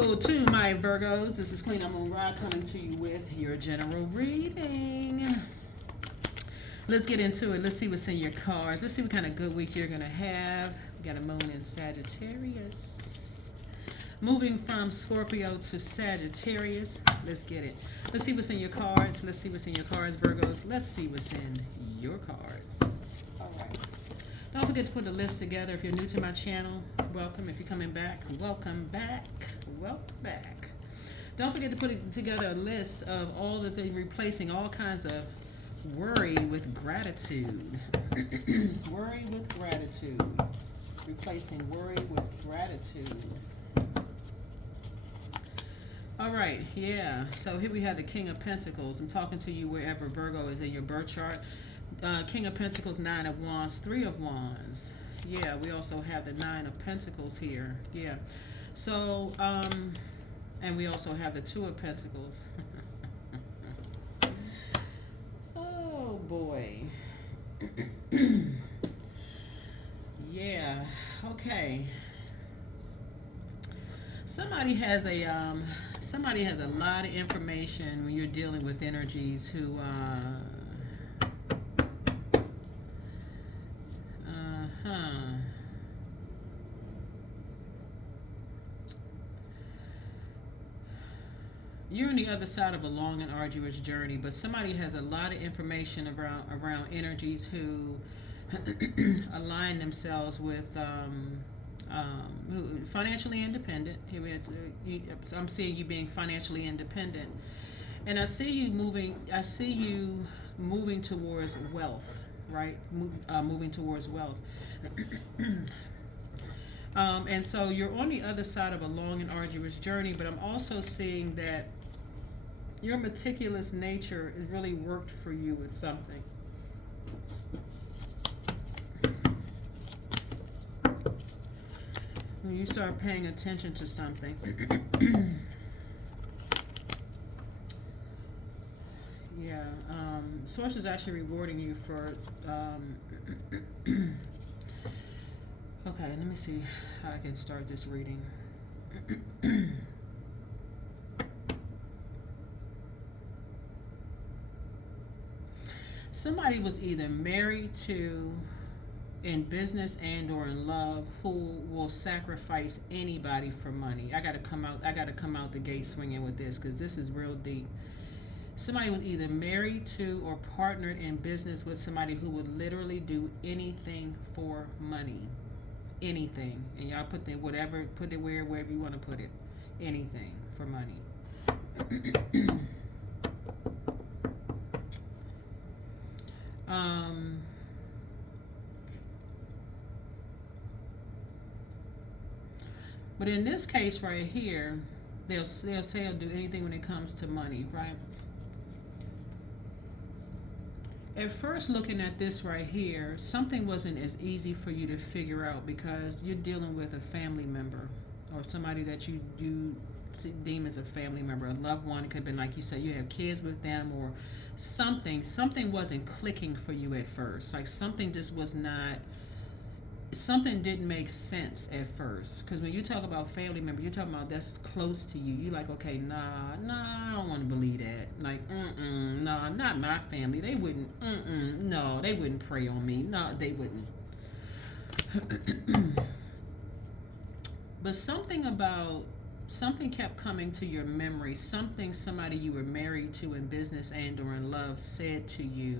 Hello to my Virgos. This is Queen Amun Ra coming to you with your general reading. Let's get into it. Let's see what's in your cards. Let's see what kind of good week you're going to have. We got a moon in Sagittarius. Moving from Scorpio to Sagittarius. Let's get it. Let's see what's in your cards. Let's see what's in your cards, Virgos. Let's see what's in your cards. All right. Don't forget to put the list together. If you're new to my channel, welcome. If you're coming back, welcome back. Welcome back. Don't forget to put together a list of all that they're replacing all kinds of worry with gratitude. Worry with gratitude. Replacing worry with gratitude. All right, yeah. So here we have the King of Pentacles. I'm talking to you wherever Virgo is in your birth chart. King of Pentacles, Nine of Wands, Three of Wands. Yeah, we also have the Nine of Pentacles here. Yeah. So, and we also have the Two of Pentacles. Oh, boy. Yeah, okay. Somebody has a lot of information when you're dealing with energies who, You're on the other side of a long and arduous journey, but somebody has a lot of information around energies who align themselves with financially independent. I'm seeing you being financially independent, and I see you moving. I see you moving towards wealth, right? Moving towards wealth. And so you're on the other side of a long and arduous journey, but I'm also seeing that your meticulous nature has really worked for you with something. When you start paying attention to something. Yeah, Source is actually rewarding you for okay, let me see how I can start this reading. Somebody was either married to, in business and or in love, who will sacrifice anybody for money. I gotta come out the gate swinging with this because this is real deep. Somebody was either married to or partnered in business with somebody who would literally do anything for money. Anything. And y'all put it wherever you want to put it. Anything for money. But in this case right here, they'll say they'll do anything when it comes to money, right? At first, looking at this right here, something wasn't as easy for you to figure out because you're dealing with a family member or somebody that you deem as a family member, a loved one. It could have been, like you said, you have kids with them or something. Something wasn't clicking for you at first. Like something just was not, something didn't make sense at first. Because when you talk about family member, you're talking about that's close to you. You're like, okay, nah, I don't want to believe that. Like, nah, not my family. They wouldn't, no, they wouldn't pray on me. No, they wouldn't. But something kept coming to your memory. Somebody you were married to in business and or in love said to you.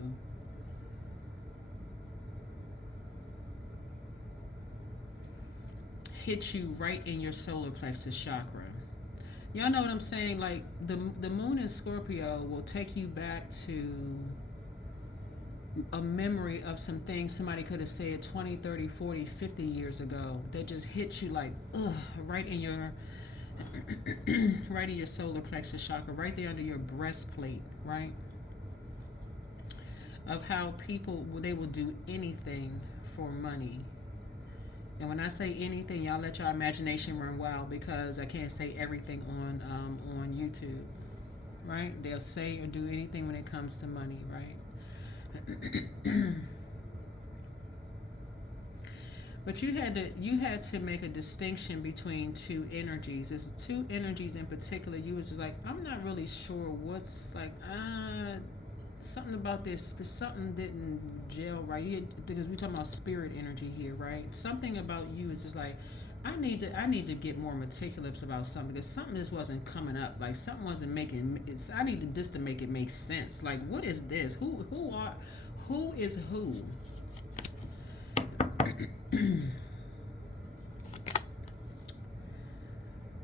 Hit you right in your solar plexus chakra. Y'all know what I'm saying? Like the moon in Scorpio will take you back to a memory of some things somebody could have said 20, 30, 40, 50 years ago. That just hit you like, right in your right in your solar plexus chakra, right there under your breastplate, right? Of how people, they will do anything for money. And when I say anything, y'all let your imagination run wild because I can't say everything on YouTube, right? They'll say or do anything when it comes to money, right? But you had to make a distinction between two energies. There's two energies in particular. You was just like, I'm not really sure what's like. Something about this, something didn't gel right. Because we're talking about spirit energy here, right? Something about you is just like, I need to get more meticulous about something because something just wasn't coming up. Like something wasn't making. I need to just to make it make sense. Like what is this? Who is who?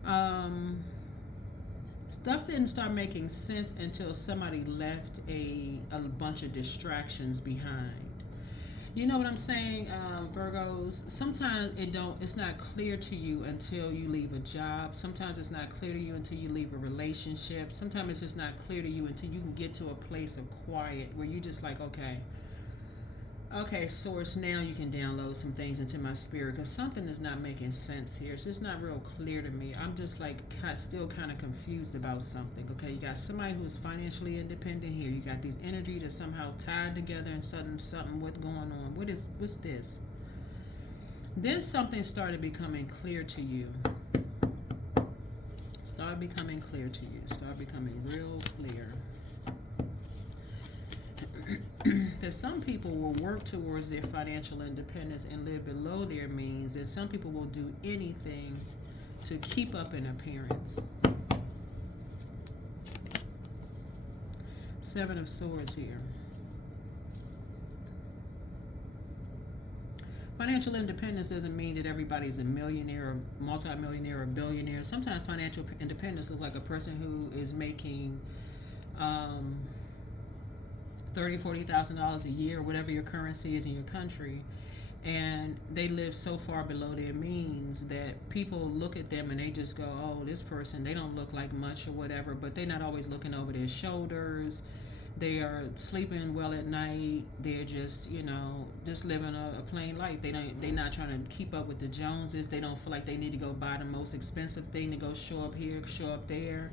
um, Stuff didn't start making sense until somebody left a bunch of distractions behind. You know what I'm saying, Virgos? Sometimes it's not clear to you until you leave a job. Sometimes it's not clear to you until you leave a relationship. Sometimes it's just not clear to you until you can get to a place of quiet where you just like, okay, source, now you can download some things into my spirit because something is not making sense here. It's just not real clear to me. I'm just like still kind of confused about something. Okay, you got somebody who's financially independent here. You got these energy that's somehow tied together and sudden something. What's going on? What's this? Then something started becoming clear to you. Started becoming clear to you. Started becoming real clear. That some people will work towards their financial independence and live below their means, and some people will do anything to keep up an appearance. Seven of Swords here. Financial independence doesn't mean that everybody's a millionaire or multimillionaire or billionaire. Sometimes financial independence looks like a person who is making $30,000-$40,000 a year, whatever your currency is in your country, and they live so far below their means that people look at them and they just go, oh, this person, they don't look like much or whatever, but they're not always looking over their shoulders. They are sleeping well at night. They're just, just living a plain life. They're not trying to keep up with the Joneses. They don't feel like they need to go buy the most expensive thing to go show up here, show up there.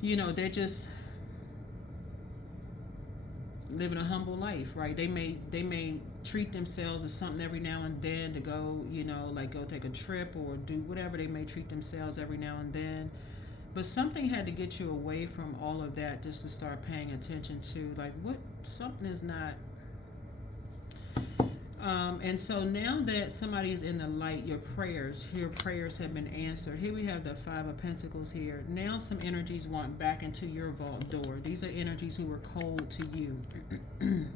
They're just living a humble life, right? They may treat themselves as something every now and then to go, like go take a trip or do whatever. They may treat themselves every now and then. But something had to get you away from all of that just to start paying attention to, like, something is not. And so now that somebody is in the light, your prayers have been answered. Here we have the Five of Pentacles here. Now some energies want back into your vault door. These are energies who were cold to you.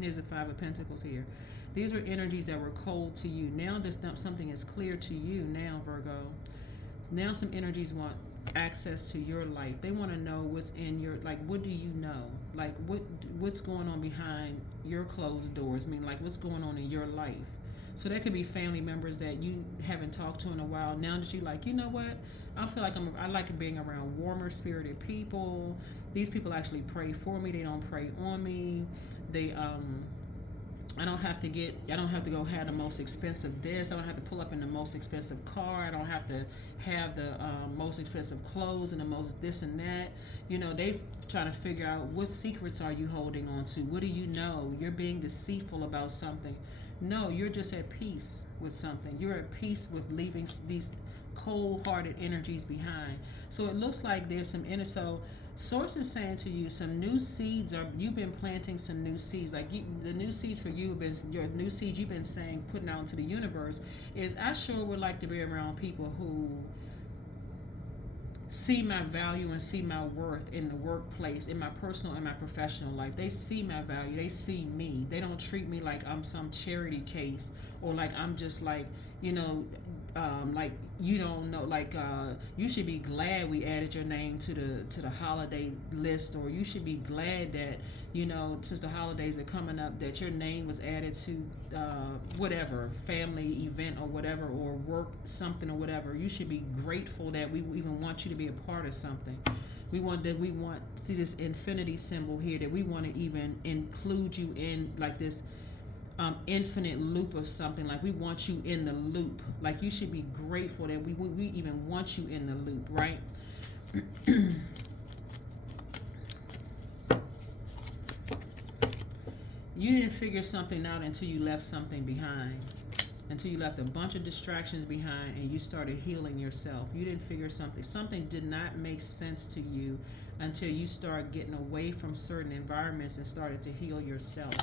Here's the Five of Pentacles here. These were energies that were cold to you. Now something is clear to you now, Virgo. Now some energies want access to your life. They want to know what's in your, like, what do you know? Like, what's going on behind your closed doors? I mean, like, what's going on in your life? So that could be family members that you haven't talked to in a while. Now that you like, you know what? I feel like I like being around warmer spirited people. These people actually pray for me. They don't pray on me. I don't have to go have the most expensive this. I don't have to pull up in the most expensive car. I don't have to have the most expensive clothes and the most this and that. They trying to figure out what secrets are you holding on to. What do you know? You're being deceitful about something. No, you're just at peace with something. You're at peace with leaving these cold-hearted energies behind. So it looks like there's some inner. So Source is saying to you, some new seeds you've been planting some new seeds. Like the new seeds for you have been, your new seeds you've been saying, putting out into the universe is, I sure would like to be around people who see my value and see my worth in the workplace, in my personal and my professional life. They see my value. They see me. They don't treat me like I'm some charity case or like I'm just like, like you don't know, like you should be glad we added your name to the holiday list, or you should be glad that since the holidays are coming up that your name was added to whatever family event or whatever, or work something or whatever. You should be grateful that we even want you to be a part of something. See this infinity symbol here, that we want to even include you in like this infinite loop of something. Like we want you in the loop. Like you should be grateful that we even want you in the loop, right? You didn't figure something out until you left something behind. until you left a bunch of distractions behind and you started healing yourself. You didn't figure something did not make sense to you until you start getting away from certain environments and started to heal yourself.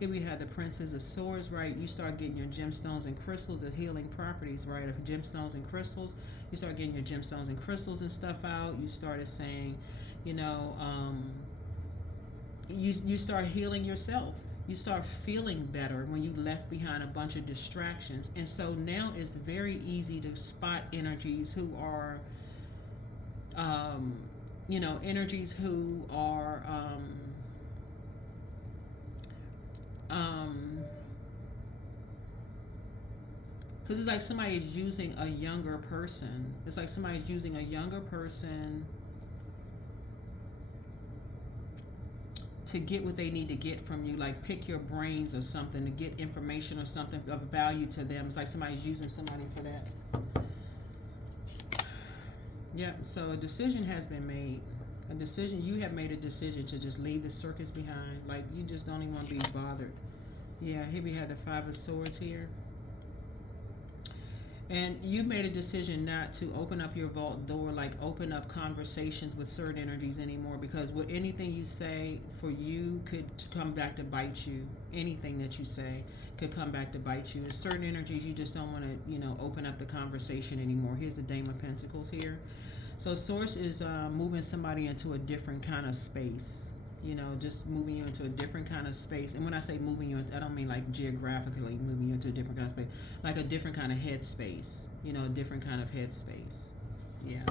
Here we have the Princess of Swords, right? You start getting your gemstones and crystals, the healing properties, right, of gemstones and crystals. You start getting your gemstones and crystals and stuff out. You started saying, you know, you start healing yourself. You start feeling better when you left behind a bunch of distractions. And so now it's very easy to spot energies who are, you know, energies who are, because it's like somebody is using a younger person. It's like somebody's using a younger person to get what they need to get from you, like pick your brains or something, to get information or something of value to them. It's like somebody's using somebody for that. Yeah, so a decision has been made. A decision, you have made a decision to just leave the circus behind. Like, you just don't even want to be bothered. Yeah, here we have the Five of Swords here. And you've made a decision not to open up your vault door, like open up conversations with certain energies anymore, because with anything you say for you could come back to bite you. Anything that you say could come back to bite you. There's certain energies you just don't want to, you know, open up the conversation anymore. Here's the Dame of Pentacles here. So Source is moving somebody into a different kind of space. You know, just moving you into a different kind of space. And when I say moving you into, I don't mean like geographically moving you into a different kind of space, like a different kind of head space, you know, a different kind of head space. Yeah.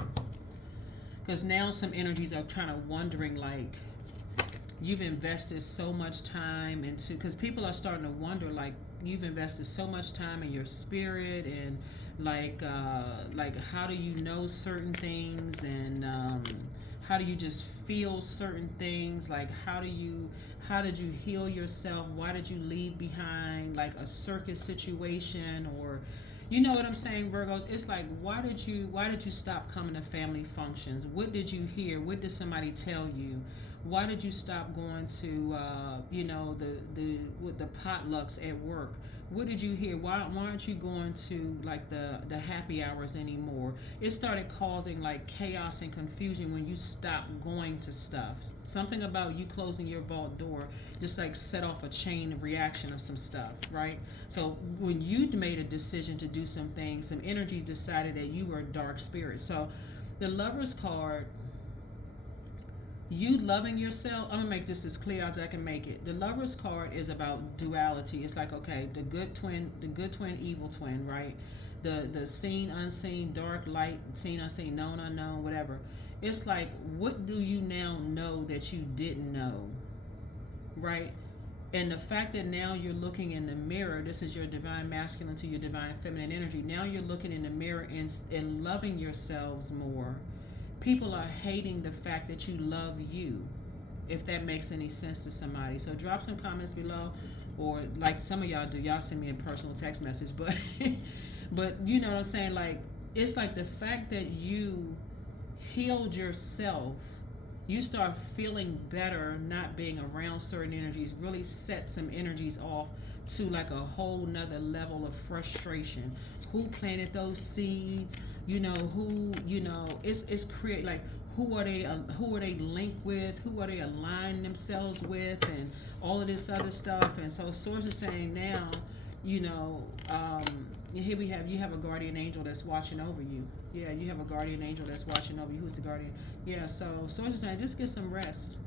Because now some energies are kind of wondering, like, you've invested so much time into, because people are starting to wonder, like, you've invested so much time in your spirit, and like how do you know certain things, and how do you just feel certain things? Like, how did you heal yourself? Why did you leave behind like a circus situation? Or, you know what I'm saying, Virgos? It's like, why did you stop coming to family functions? What did you hear? What did somebody tell you? Why did you stop going to you know, the potlucks at work? What did you hear? Why aren't you going to like the happy hours anymore? It started causing like chaos and confusion when you stopped going to stuff. Something about you closing your vault door just like set off a chain of reaction of some stuff, right? So when you made a decision to do some things, some energies decided that you were a dark spirit. So the Lover's card, you loving yourself, I'm gonna make this as clear as I can make it. The Lover's card is about duality. It's like, okay, the good twin, evil twin, right? The seen, unseen, dark, light, seen, unseen, known, unknown, whatever. It's like, what do you now know that you didn't know, right? And the fact that now you're looking in the mirror, this is your divine masculine to your divine feminine energy. Now you're looking in the mirror and loving yourselves more. People are hating the fact that you love you, if that makes any sense to somebody. So drop some comments below, or like some of y'all do, y'all send me a personal text message, but but you know what I'm saying, like, it's like the fact that you healed yourself, you start feeling better not being around certain energies, really set some energies off to like a whole nother level of frustration. Who planted those seeds? You know, who, you know, it's create like, who are they linked with? Who are they aligning themselves with? And all of this other stuff. And so Source is saying now, you know, here you have a guardian angel that's watching over you. Yeah, you have a guardian angel that's watching over you. Who's the guardian? Yeah, so Source is saying, just get some rest.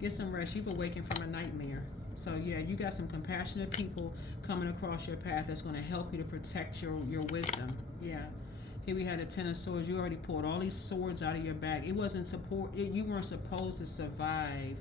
Get some rest. You've awakened from a nightmare. So yeah, you got some compassionate people coming across your path that's going to help you to protect your wisdom. Yeah. Here we had a Ten of Swords. You already pulled all these swords out of your bag. It wasn't you weren't supposed to survive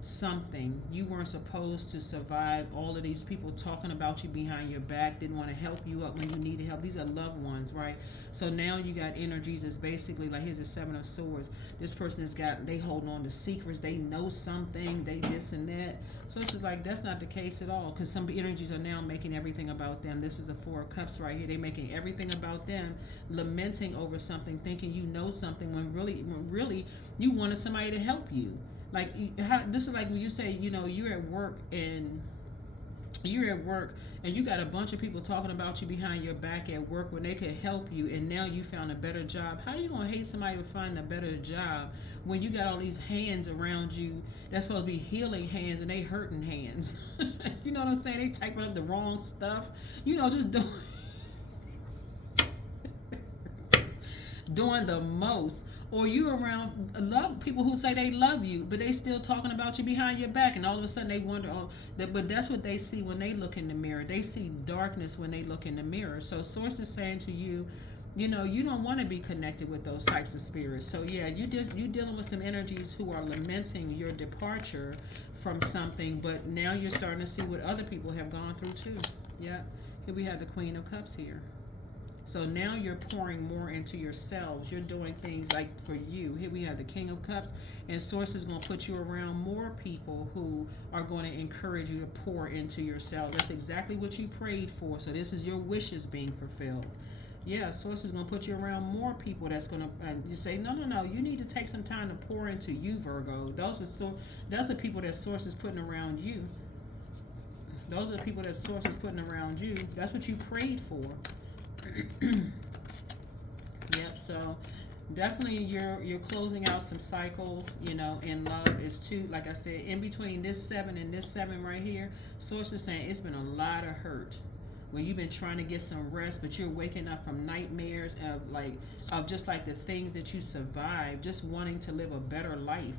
something. You weren't supposed to survive all of these people talking about you behind your back, didn't want to help you up when you needed help. These are loved ones, right? So now you got energies that's basically like, here's the Seven of Swords. This person they holding on to secrets. They know something, they this and that. So it's like, that's not the case at all, because some energies are now making everything about them. This is the Four of Cups right here. They're making everything about them, lamenting over something, thinking you know something, when really you wanted somebody to help you. Like, this is like when you say, you know, you're at work and You're at work and you got a bunch of people talking about you behind your back at work when they could help you, and now you found a better job. How you gonna hate somebody for finding a better job when you got all these hands around you that's supposed to be healing hands and they hurting hands? You know what I'm saying? They typing up the wrong stuff. Just doing the most. Or you around love people who say they love you, but they still talking about you behind your back, and all of a sudden they wonder, oh, but that's what they see when they look in the mirror. They see darkness when they look in the mirror. So source is saying to you, you don't want to be connected with those types of spirits. So yeah, you dealing with some energies who are lamenting your departure from something, but now you're starting to see what other people have gone through too. Yeah, here we have the Queen of Cups here. So now you're pouring more into yourselves. You're doing things like for you. Here we have the King of Cups, and Source is going to put you around more people who are going to encourage you to pour into yourself. That's exactly what you prayed for. So this is your wishes being fulfilled. Yeah, Source is going to put you around more people that's going to, you say, no, you need to take some time to pour into you, Virgo. Those are people that Source is putting around you. Those are the people that Source is putting around you. That's what you prayed for. Yep, so definitely you're closing out some cycles, in love. Is too, like I said, in between this 7 and this 7 right here, Source is saying it's been a lot of hurt where you've been trying to get some rest, but you're waking up from nightmares of just like the things that you survived, just wanting to live a better life,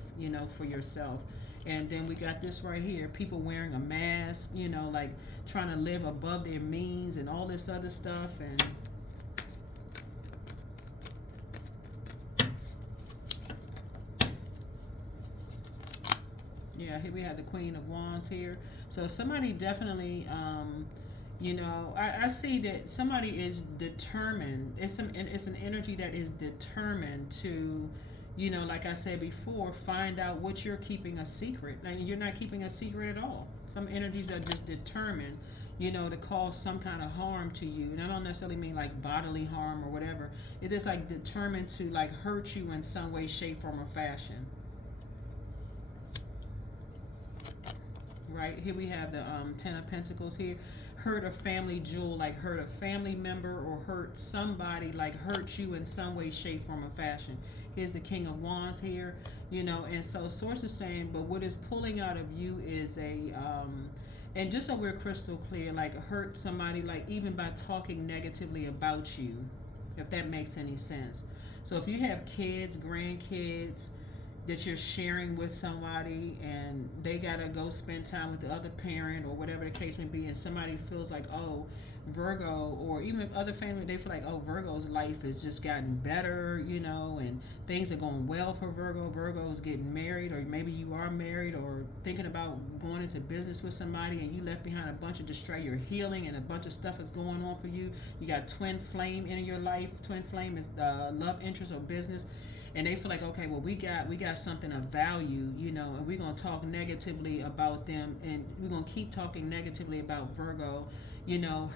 for yourself. And then we got this right here, people wearing a mask, like trying to live above their means and all this other stuff. And yeah, here we have the Queen of Wands here. So somebody definitely, I see that somebody is determined. It's an energy that is determined to, like I said before, find out what you're keeping a secret. Now, you're not keeping a secret at all. Some energies are just determined, to cause some kind of harm to you. And I don't necessarily mean like bodily harm or whatever. It is like determined to like hurt you in some way, shape, form, or fashion. Right here we have the 10 of Pentacles here. Hurt a family jewel, like hurt a family member or hurt somebody, like hurt you in some way, shape, form, or fashion. Here's the King of Wands here, and so Source is saying, but what is pulling out of you is and just so we're crystal clear, like hurt somebody, like even by talking negatively about you, if that makes any sense. So if you have kids, grandkids, that you're sharing with somebody and they gotta go spend time with the other parent or whatever the case may be, and somebody feels like, oh, Virgo, or even other family, they feel like, oh, Virgo's life has just gotten better, and things are going well for Virgo. Virgo's getting married, or maybe you are married or thinking about going into business with somebody and you left behind a bunch of distress. You're healing and a bunch of stuff is going on for you. You got twin flame in your life. Twin flame is love, interest, or business. And they feel like, okay, well, we got something of value, and we're going to talk negatively about them, and we're going to keep talking negatively about Virgo,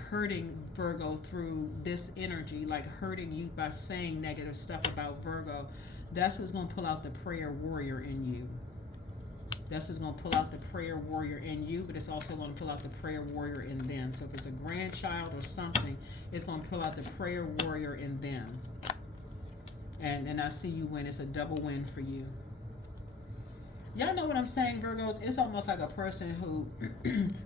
hurting Virgo through this energy, like hurting you by saying negative stuff about Virgo. That's what's going to pull out the prayer warrior in you. That's what's going to pull out the prayer warrior in you, but it's also going to pull out the prayer warrior in them. So if it's a grandchild or something, it's going to pull out the prayer warrior in them. And I see you win. It's a double win for you. Y'all know what I'm saying, Virgos? It's almost like a person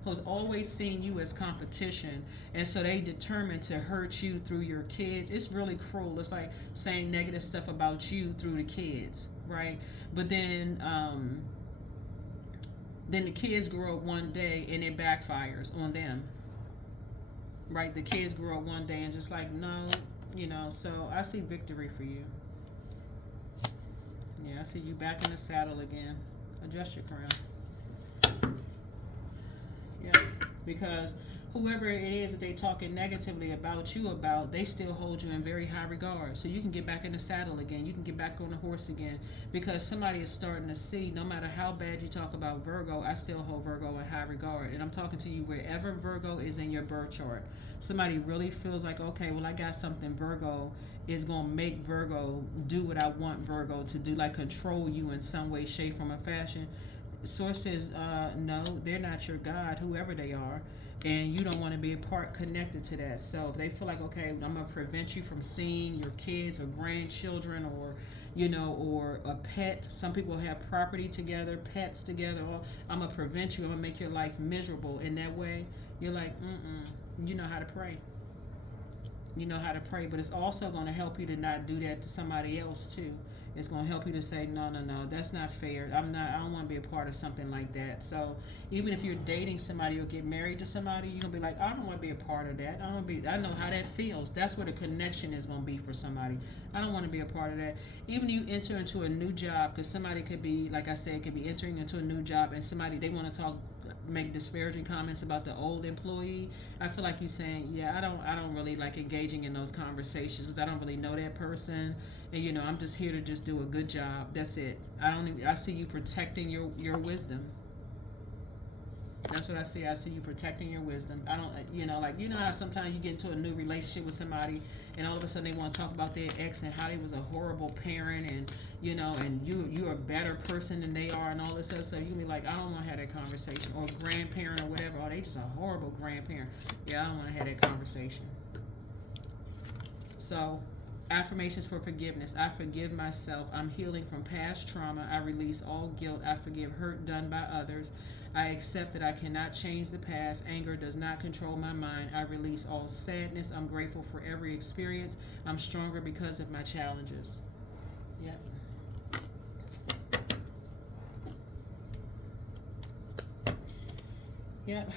who's always seen you as competition, and so they determined to hurt you through your kids. It's really cruel. It's like saying negative stuff about you through the kids, right? But then the kids grow up one day and it backfires on them, right? The kids grow up one day and just like, no, so I see victory for you. Yeah, I see you back in the saddle again. Adjust your crown. Yeah, because whoever it is that they talking negatively about you about, they still hold you in very high regard. So you can get back in the saddle again. You can get back on the horse again, because somebody is starting to see, no matter how bad you talk about Virgo, I still hold Virgo in high regard. And I'm talking to you wherever Virgo is in your birth chart. Somebody really feels like, okay, well, I got something Virgo is going to make Virgo do what I want Virgo to do, like control you in some way, shape, form, or fashion. Source says, no, they're not your God, whoever they are. and you don't want to be a part connected to that. So if they feel like, okay, I'm going to prevent you from seeing your kids or grandchildren, or or a pet. Some people have property together, pets together. Or I'm gonna prevent you. I'm gonna make your life miserable in that way. You're like, you know how to pray. You know how to pray, but it's also going to help you to not do that to somebody else too. It's going to help you to say, no, no, no, that's not fair. I don't want to be a part of something like that. So even if you're dating somebody or get married to somebody, you're going to be like, I don't want to be a part of that. I know how that feels. That's where the connection is going to be for somebody. I don't want to be a part of that. Even you enter into a new job, because somebody could be, like I said, could be entering into a new job, and somebody, they want to make disparaging comments about the old employee. I feel like you're saying, yeah, I don't really like engaging in those conversations, because I don't really know that person, and I'm just here to just do a good job. That's it. I see you protecting your wisdom. That's what I see. I see you protecting your wisdom. I don't, how sometimes you get into a new relationship with somebody, and all of a sudden they want to talk about their ex and how they was a horrible parent, and and you're a better person than they are, and all this other stuff. You can be like, I don't want to have that conversation, or grandparent or whatever. Oh, they just a horrible grandparent. Yeah, I don't want to have that conversation. So, affirmations for forgiveness. I forgive myself. I'm healing from past trauma. I release all guilt. I forgive hurt done by others. I accept that I cannot change the past. Anger does not control my mind. I release all sadness. I'm grateful for every experience. I'm stronger because of my challenges. Yep. Yep.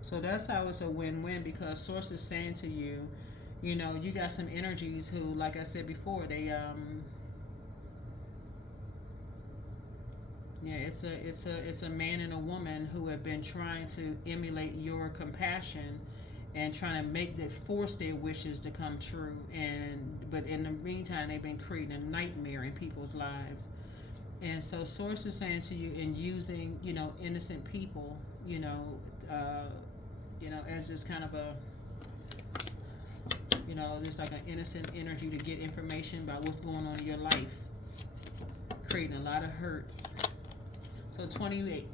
So that's how it's a win-win, because Source is saying to you, you got some energies who, like I said before, they yeah, it's a man and a woman who have been trying to emulate your compassion and trying to force their wishes to come true, but in the meantime they've been creating a nightmare in people's lives. And so Source is saying to you, in using innocent people, as just kind of a there's like an innocent energy to get information about what's going on in your life, creating a lot of hurt. So 28,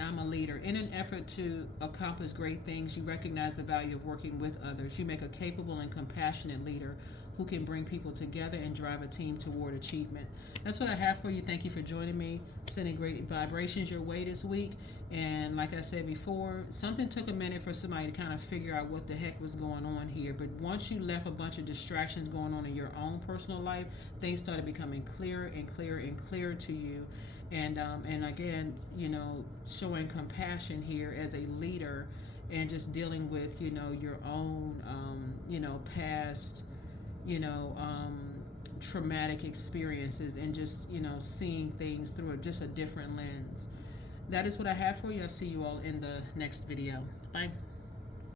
I'm a leader. In an effort to accomplish great things, you recognize the value of working with others. You make a capable and compassionate leader who can bring people together and drive a team toward achievement. That's what I have for you. Thank you for joining me. Sending great vibrations your way this week. And like I said before, something took a minute for somebody to kind of figure out what the heck was going on here. But once you left a bunch of distractions going on in your own personal life, things started becoming clearer and clearer and clearer to you. And again, showing compassion here as a leader, and just dealing with your own past traumatic experiences, and just seeing things through just a different lens. That is what I have for you. I'll see you all in the next video. Bye.